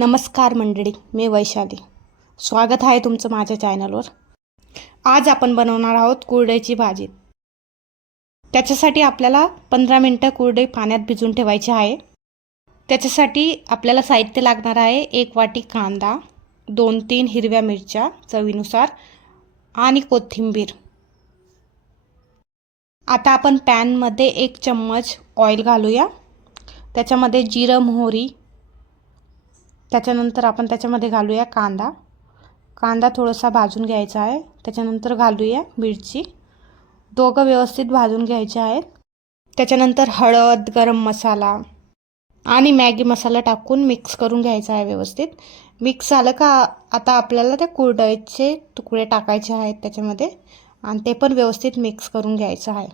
नमस्कार मंडळी, मी वैशाली. स्वागत आहे तुमचं माझ्या चॅनलवर. आज आपण बनवणार आहोत कुरडईची भाजी. त्याच्यासाठी आपल्याला 15 मिनिटं कुरडई पाण्यात भिजवून ठेवायची आहे. त्याच्यासाठी आपल्याला साहित्य लागणार आहे 1 वाटी कांदा, 2-3 हिरव्या मिरच्या चवीनुसार आणि कोथिंबीर. आता आपण पॅनमध्ये 1 चम्मच ऑइल घालूया. त्याच्यामध्ये जिरं, मोहरी, त्याच्यानंतर आपण त्याच्यामध्ये घालूया कांदा थोडासा भाजून घ्यायचा आहे. त्याच्यानंतर घालूया मिरची, दोघं व्यवस्थित भाजून घ्यायचे आहेत. त्याच्यानंतर हळद, गरम मसाला आणि मॅगी मसाला टाकून मिक्स करून घ्यायचा आहे. व्यवस्थित मिक्स झालं का आता आपल्याला त्या कुरडईचे तुकडे टाकायचे आहेत त्याच्यामध्ये आणि ते पण व्यवस्थित मिक्स करून घ्यायचं आहे.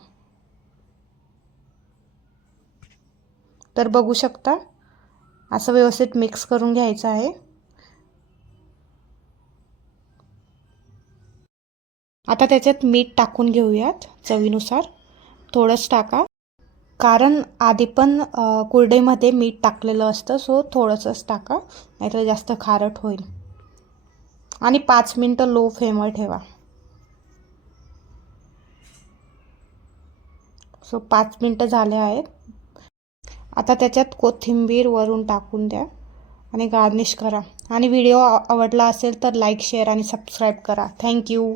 तर बघू शकता असं व्यवस्थित मिक्स करून घ्यायचं आहे. आता त्याच्यात मीठ टाकून घेऊयात चवीनुसार. थोडंच टाका, कारण आधी पण कुरडईमध्ये मीठ टाकलेलं असतं, सो थोडंसंच टाका, नाहीतर जास्त खारट होईल. आणि 5 मिनिटं लो फ्लेमवर ठेवा. सो 5 मिनिटं झाले आहेत. आता त्याच्यात कोथिंबीर वरून टाकून द्या आणि गार्निश करा. आणि व्हिडिओ आवडला असेल तर लाईक, शेअर आणि सबस्क्राईब करा. थँक्यू.